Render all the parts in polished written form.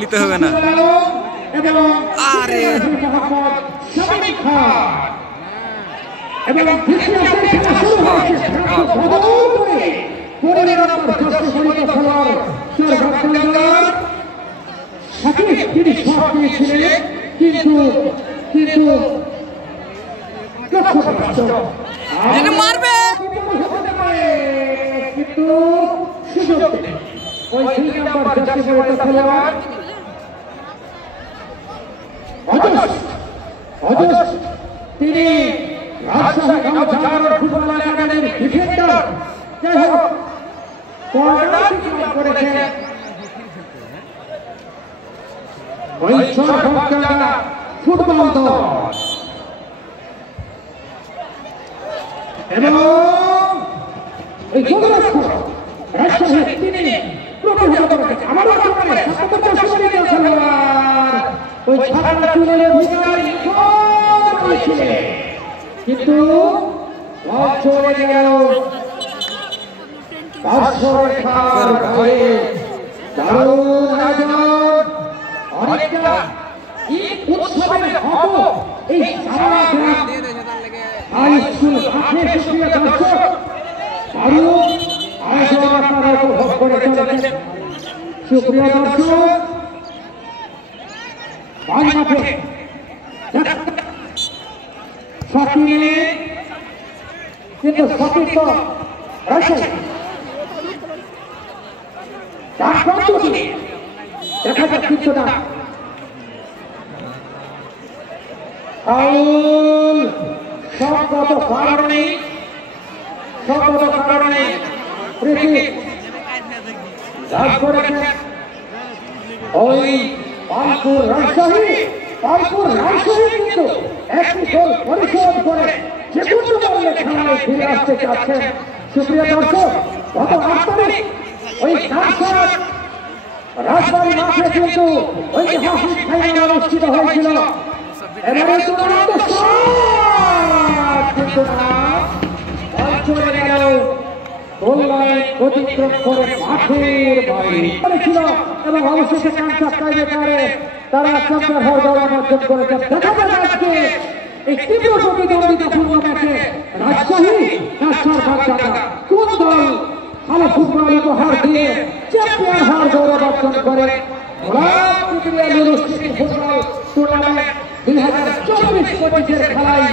নিতে হবে না। আরে মারবে কিন্তু ওই 3 নম্বর জার্সি পরে খেলোয়াড় অজস তিনি রাজশাহী গাঁওজাগরণ ফুটবল একাডেমির ডিফেন্ডার। যাই হোক কর্নার কিক করেছেন ওই চরভাঙ্গা ফুটবল দল এবং এই গোলরক্ষক রাজশাহী তিনি প্রতিহত করেছেন। আমারও সামনে ৭৭ খেলোয়াড় ওই ছাত্র তুলে অধিকারী কিন্তু চলে গেল দারুণ আয়োজন। অনেকটা উৎসবের হতো এই সারা গ্রাম হাই স্কুল মাঠে সুপ্রিয় দর্শক দারুণ আয়োজন আপনারা উপভোগ করে চলেছেন। সুপ্রিয় দর্শক মাঠে সকিনে কিন্তু সকির তো রাজশাহী দেখা যাক কিছুটা সঙ্গত কারণে লাভ করেছেন ওই পালপুর রাজশাহী কিন্তু একটি গোল পরিশোধ করে যে কোনো দলে খেলায় ফিরে আসতে চাচ্ছেন। সুপ্রিয় দর্শক গত ৮ তারিখ ওই সাংসদ রাজবাড়ী মাঠে কিন্তু ঐতিহাসিক ফাইনাল অনুষ্ঠিত হয়েছিল। এবারে কিন্তু চলে গেল গোললাইন অতিক্রম করে মাঠের বাইরে ছিল এবং অবশেষে কাঞ্চা টাইব্রেকারে তারা চ্যাম্পিয়ন হওয়ার গৌরব অর্জন করেছে। দেখা যাক আজকে এই তীব্র প্রতিদ্বন্দ্বিতাপূর্ণ ম্যাচে রাজশাহী না চরভাঙ্গা কোন দল ভালো ফুটবল উপহার দিয়ে চ্যাম্পিয়ন হওয়ার গৌরব অর্জন করে। ফুটবল টুর্নামেন্ট 2024-25 খেলায়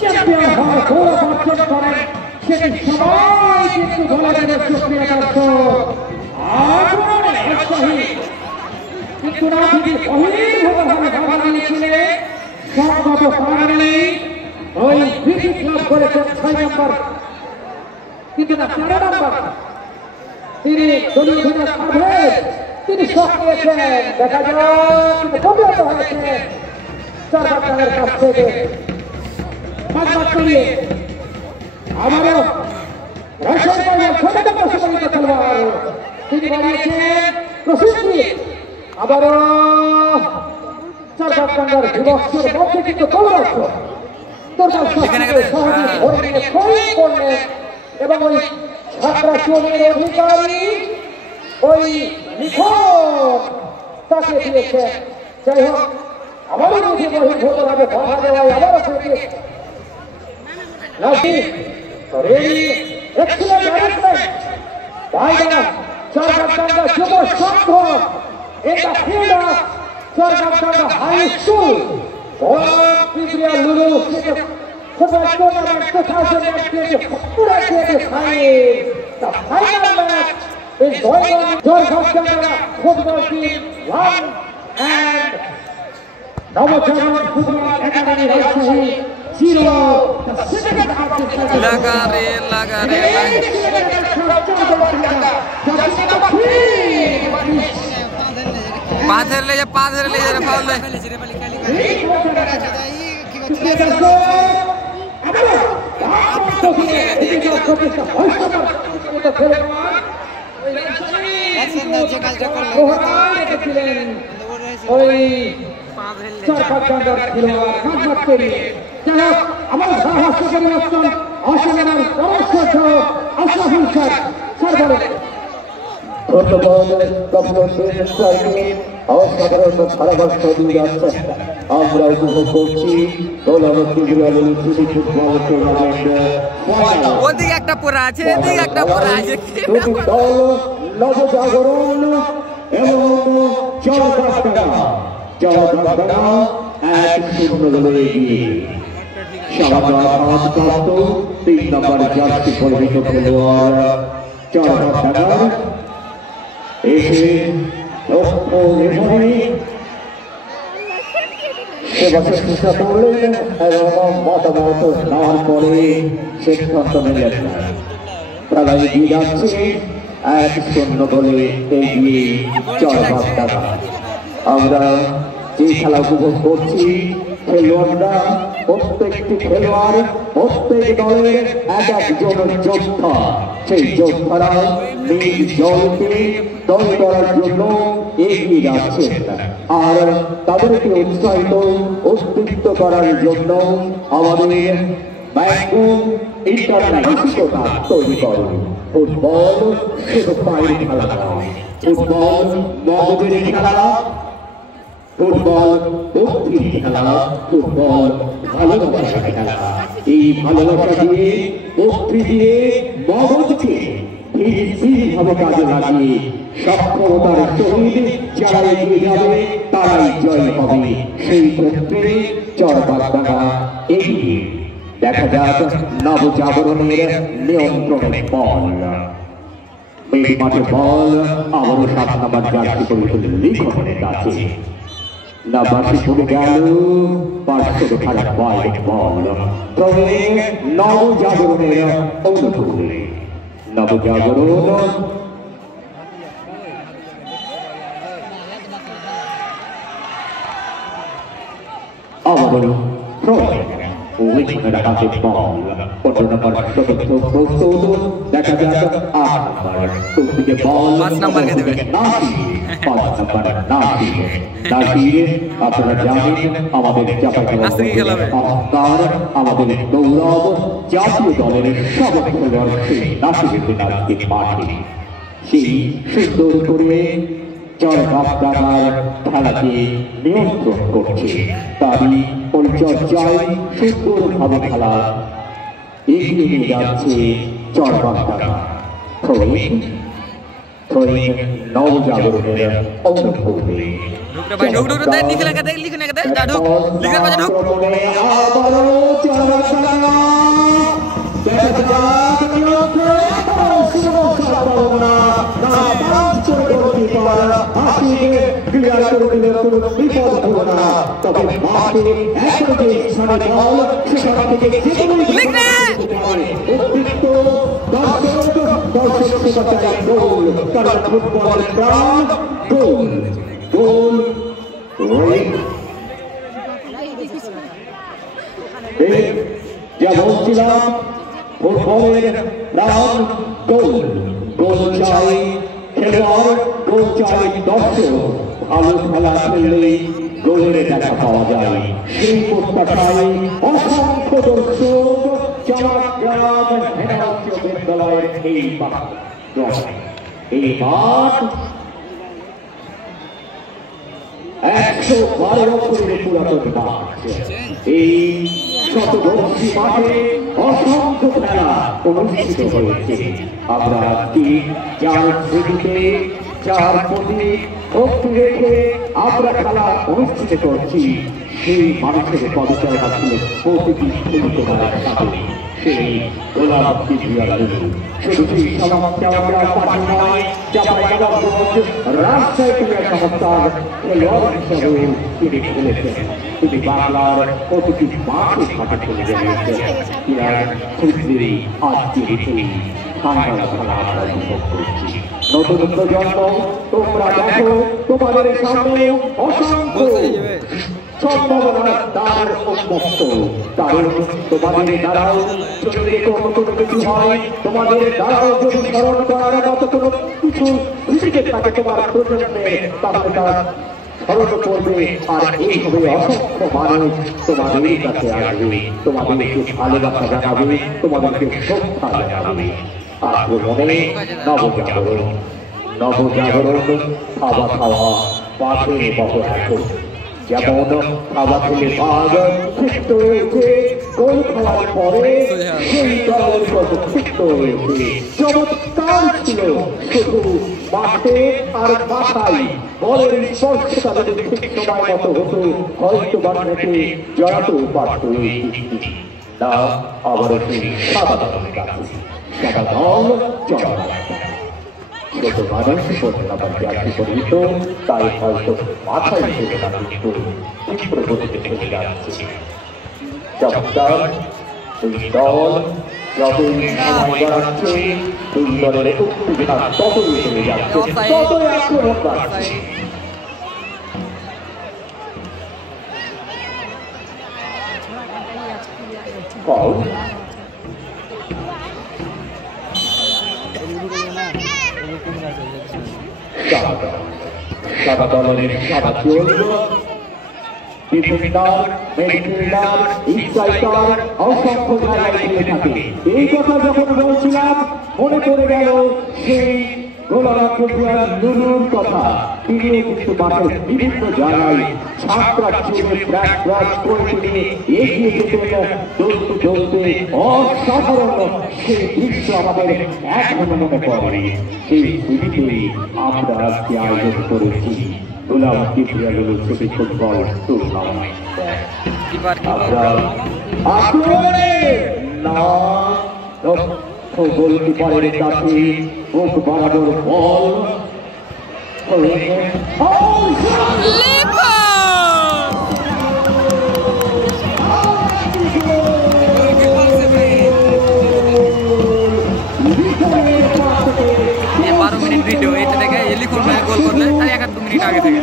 চ্যাম্পিয়ন হওয়ার গৌরব অর্জন করেন সেটি সবাই কিন্তু বলা যাবে। সুপ্রিয় দর্শক রাজশাহী কিন্তু সঙ্গত কারণে ওই ফ্রি ক্লাব করেছেন 6 নম্বর কিন্তু না 13 নম্বর তিনি দলীয় অধিনায়ক পারভেজ তিনি শট নিয়েছেন। দেখা যাক প্রতিহত হয়েছে চরভাঙ্গার কাছ থেকে আবারও রাজশাহী খেলোয়াড় তিনি বাড়িয়েছেন প্রসিদ্ধি আবারও চরভাঙ্গার বিভক্তের মধ্যে কিন্তু গোলরক্ষক এবং ওই ছাত্রা চুলের অধিকারী ওই লিখন তাকে দিয়েছে। যাই হোক আবারও বহির্ভূতভাবে বাধা দেওয়ায় আবারও চরভাঙ্গা যুব সংঘ in the field of Chorghamdanga High School. Lulu Football Tournament 2025. The final match is going on. Chorghamdanga Football Team 1 and Navajagan Football Academy Rajshahi 0. The second half is लगा रे पाथर ले जा रे फाउल ले আমার অসাধারণ ধারাভাষ্য দিয়ে যাচ্ছেন। আমরা উপভোগ করছি ফুটবল টুর্নামেন্ট ওদিকে একটা পড়া আছে, এদিকে একটা পড়া আছে। দুটি দল নবজাগরণ এবং চরকাটা 1-0 গোলে এগিয়ে। সামান্য 3 নম্বর জার্সি পরিহিত খেলোয়াড় চরকাটা এসে লক্ষ্য রেফারি সেবাকে চেষ্টা করলেন এবং মতামত নেওয়ার পরে সিদ্ধান্ত নিলেন খেলা এগিয়ে যাচ্ছে 1-0 গোলে এগিয়ে চরকাটা। আমরা যে খেলা উপভোগ করছি খেলোয়াড়রা প্রত্যেকটি খেলোয়াড় প্রত্যেক দলের একজন যোদ্ধা। সেই যোদ্ধারা নিজ দলকে দল করার জন্য এগিয়ে যাচ্ছেন আর তাদেরকে উৎসাহিত উদ্দীপ্ত করার জন্য আমাদের ব্যাঙ্কু ইন্টারন্যাশনাল তৈরি করে। ফুটবল শুধু পায়ের খেলা নয়, ফুটবল মগজের খেলা, ফুটবল বুদ্ধির খেলা, ফুটবল ভালোবাসার খেলা। এই ভালোবাসা দিয়ে বুদ্ধি দিয়ে মগজকে ভাবে কাজে লাগিয়ে সক্ষমতার সহিত যারা এগিয়ে যাবে তারাই জয় হবে। সেই ক্ষেত্রে চরকাটা এগিয়ে। দেখা যাক নবজাগরণের নিয়ন্ত্রণে বল, এই মাঠে বল আবারও 7 নম্বর জার্সি পরিহিত লিখনের কাছে। নাবাসী পড়ে গেল পার্শ্ব খারাপ বাইরে বল, তবে নবজাগরণের অনুকূলে। নবজাগরণ আবারও ওইখানে রাখাতে বল 15 নম্বর সদস্য প্রস্তুত। দেখা যাক 8 নম্বর দিকে বল 5 নম্বরকে দেবে। 5 নম্বর নাসির। আপনারা জানেন আমাদের অহংকার, আমাদের গৌরব, জাতীয় দলের সব খেলোয়াড় সেই নাসিরের দিন আজকে মাঠে সেই সুন্দর করে চরকাটার খেলাকে নিয়ন্ত্রণ করছে। তারই পরিচর্যায় সুন্দরভাবে খেলা এগিয়ে নিয়ে যাচ্ছে চরকাটা। নবজাগরণের অনুভূতি যা বলছিলাম ফুটবলের প্রাণ গোল। গোল চাই খেলোয়াড়, গোল চাই দর্শক। ভালো খেলা খেললে গোলের দেখা পাওয়া যায়। সেই প্রত্যাশায় অসংখ্য দর্শক চট্টগ্রাম হেনাউচিয়া বিদ্যালয়ের এই মাঠ 112 বছরের পুরাতন মাঠ। এই শতবর্ষী মাঠে অসংখ্য খেলা অনুষ্ঠিত হয়েছে। আমরা যার স্মৃতিতে যার প্রতি ভক্তি রেখে আমরা খেলা অনুষ্ঠিত করছি সেই মানুষের পদচারণা ছিল প্রতিটি তোমার সাথে সেই গোলাপ শুধু রাজশাহী সংস্থার খেলোয়াড় হিসাবে তিনি খেলেছেন। তিনি বাংলার প্রতিটি মাঠে ঘাটে চলে গেছেন। আজকে ফাইনাল খেলা আমরা উপভোগ করছি। নতুন প্রজন্ম তোমরা দেখো তোমাদের সামনে অসংখ্য সম্ভাবনার দ্বার উন্মুক্ত। কারণ তোমাদের দ্বারাও যদি কোনো কিছু হয়, তোমাদের দ্বারাও যদি স্মরণ করার মতো কোনো কিছু ক্রিকেট থাকে তোমার প্রজন্মে, তাহলে তার স্মরণ করবে। আর এইভাবে অসংখ্য মানুষ তোমাদের কাছে আসবে, তোমাদেরকে ভালোবাসা জানাবে, তোমাদেরকে শ্রদ্ধা জানাবে। আক্রমণে নবজাগরণ খাওয়া খাওয়া পাশের মতো এখন যেমন খাওয়া খেলে ভাগ ক্ষিপ্ত হয়েছে গোল খাওয়ার পরে সেই দলের কত ক্ষিপ্ত হয়েছে চমৎকার ছিল শুধু মাঠে আর মাথায় বলের স্পর্শটা যদি ঠিক সময় মতো হতো হয়তো বাংলাকে জড়াতেও পারত না আবারও সেই সাদা দলের কাছে সাদা দল চড়া ছোট মানুষ আবার জাতি পরিহিত তাই হয়তো মাথায় ছিল না কিন্তু তীব্র গতিতে চলে যাচ্ছে চমৎকার দুই দল যতই সময় বাড়াচ্ছে দুই দলের উত্তেজনা ততই চলে যাচ্ছে ততই আক্রমণ বাড়ছে সাদা দলের সাদা চোল ডিফেন্ডার মিডফিল্ডার স্ট্রাইকার অসংখ্য জায়গায় খেলে থাকে এই কথা যখন বলছিলাম মনে পড়ে গেল সেই নুরুর কথা তিনিও কিন্তু মাঠের বিভিন্ন জায়গায় ছাত্রা চুলে ব্রাশ করে তিনি এগিয়ে যেতেন চলতে চলতে অসাধারণ সেই দৃশ্য আমাদের এখনো মনে পড়ে সেই ছবিতেই আমরা আজকে আয়োজন করেছি গোলাম কিবরিয়া ছবি ফুটবল টুর্নামেন্ট আমরা আক্রমণে না গোলকিপারের কাছে বুক বাড়ানোর বল ভিডিও এটা দেখে লিখুন গোল করলে তার 1-2 মিনিট আগে থেকে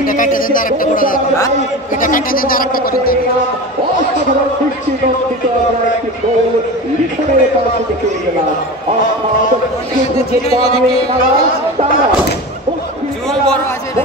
এটা কাটে দেন আরেকটা করে দেন এটা কাটে দেন আরেকটা করে দেন অসাধারণ দৃষ্টি নন্দিত একটি গোল লিখনের কাছ থেকে পেয়ে গেলাম অর্থাৎ শুধু যে পাবে তারা চুল বড় আছে এটা